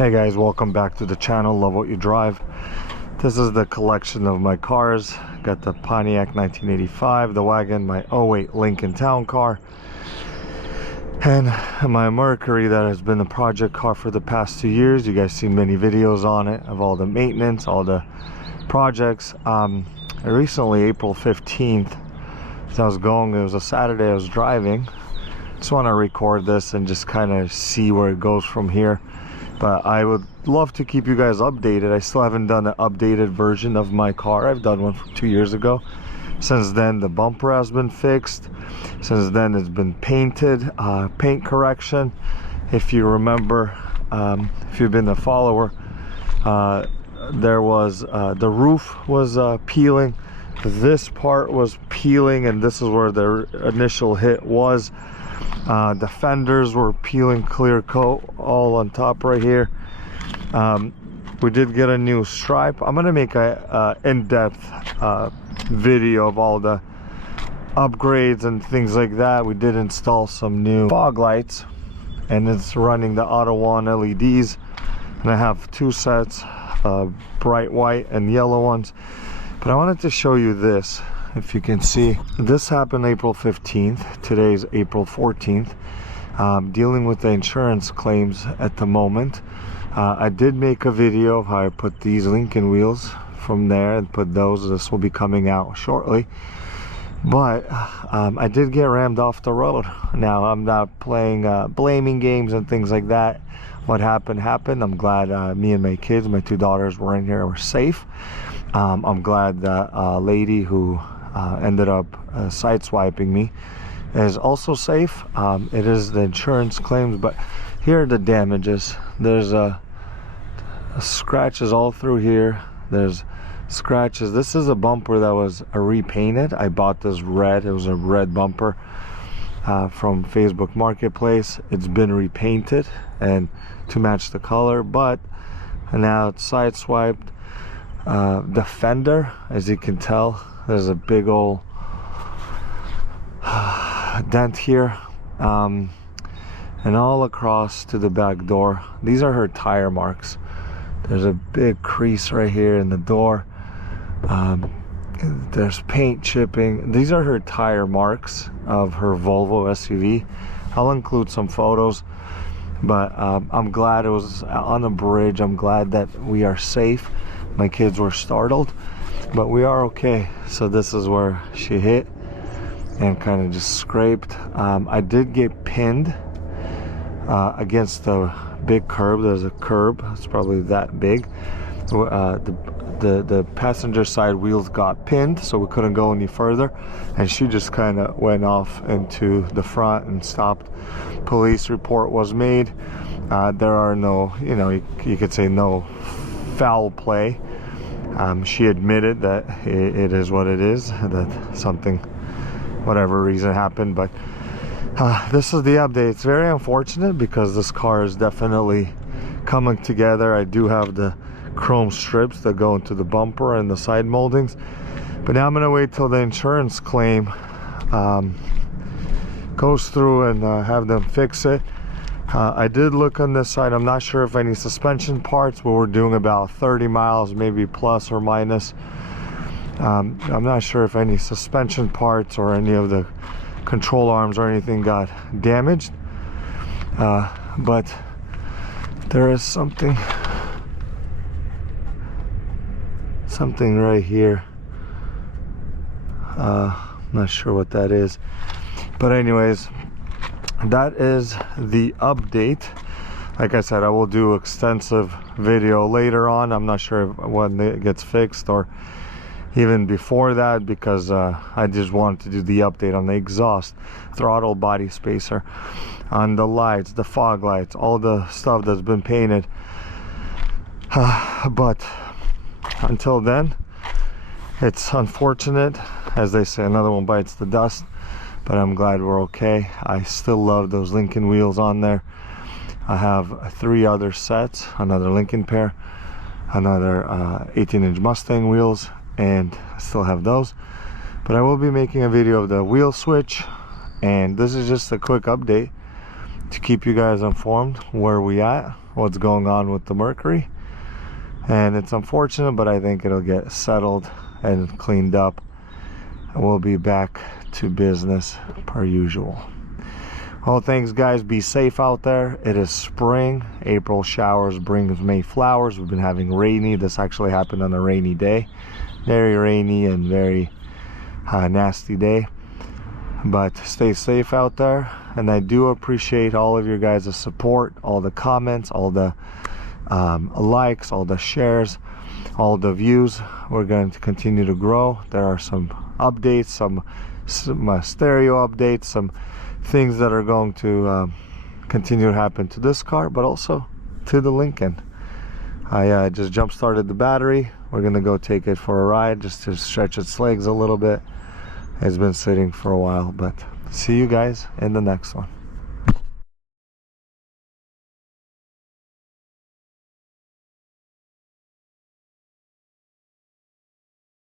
Hey guys, welcome back to the channel. Love what you drive. This is the collection of my cars. Got the Pontiac 1985, the wagon, my 08 Lincoln Town Car, and my Mercury that has been a project car for the past 2 years. You guys seen many videos on it of all the maintenance, all the projects. Recently, April 15th, as I was going, it was a Saturday, I was driving. Just want to record this and just kind of see where it goes from here. But I would love to keep you guys updated. I still haven't done an updated version of my car. I've done one from 2 years ago. Since then, the bumper has been fixed. Since then, it's been painted, paint correction. If you remember, if you've been a follower, there was the roof was peeling. This part was peeling, and this is where the initial hit was. The fenders were peeling, clear coat all on top right here. We did get a new stripe. I'm gonna make a in-depth video of all the upgrades and things like that. We did install some new fog lights, and it's running the Auto One LEDs, and I have 2 sets, bright white and yellow ones. But I wanted to show you this. If you can see, this happened April 15th. Today's April 14th. Dealing with the insurance claims at the moment. I did make a video of how I put these Lincoln wheels from there and put those. This will be coming out shortly. But I did get rammed off the road. Now, I'm not playing blaming games and things like that. What happened happened. I'm glad me and my kids, my 2 daughters, were in here, were safe. I'm glad that lady who ended up sideswiping me is also safe. It is the insurance claims, but here are the damages. There's scratches all through here. There's scratches. This is a bumper that was repainted. I bought this red. It was a red bumper from Facebook Marketplace. It's been repainted and to match the color, but now it's sideswiped. The fender, as you can tell, there's a big old dent here, and all across to the back door. These are her tire marks. There's a big crease right here in the door. There's paint chipping. These are her tire marks of her Volvo SUV. I'll include some photos, but I'm glad it was on a bridge. I'm glad that we are safe. My kids were startled, but we are okay. So this is where she hit and kind of just scraped. I did get pinned against the big curb. There's a curb, it's probably that big. The passenger side wheels got pinned, so we couldn't go any further, and she just kind of went off into the front and stopped. Police report was made. There are no, you could say no foul play. She admitted that it is what it is, that something, whatever reason, happened. But this is the update. It's very unfortunate because this car is definitely coming together. I do have the chrome strips that go into the bumper and the side moldings, but now I'm gonna wait till the insurance claim goes through and have them fix it. I did look on this side. I'm not sure if any suspension parts, but we're doing about 30 miles, maybe plus or minus. I'm not sure if any suspension parts or any of the control arms or anything got damaged. But there is something right here. Not sure what that is. But anyways, that is the update. Like I said, I will do extensive video later on. I'm not sure when it gets fixed or even before that, because I just wanted to do the update on the exhaust, throttle body spacer, on the lights, the fog lights, all the stuff that's been painted. But until then, it's unfortunate. As they say, another one bites the dust. But I'm glad we're okay. I still love those Lincoln wheels on there. I have 3 other sets, another Lincoln pair, another 18-inch Mustang wheels, and I still have those. But I will be making a video of the wheel switch, and this is just a quick update to keep you guys informed where we at. what's going on with the Mercury, and it's unfortunate, but I think it'll get settled and cleaned up, and we'll be back to business per usual. Well, thanks guys, be safe out there. It is spring. April showers brings May flowers. We've been having rainy. This actually happened on a rainy day, very rainy and very nasty day, but stay safe out there. And I do appreciate all of your guys' support, all the comments, all the likes, all the shares, all the views. We're going to continue to grow. There are some updates, some stereo updates, some things that are going to continue to happen to this car, but also to the Lincoln. I just jump started the battery. We're gonna go take it for a ride just to stretch its legs a little bit. It's been sitting for a while, but see you guys in the next one.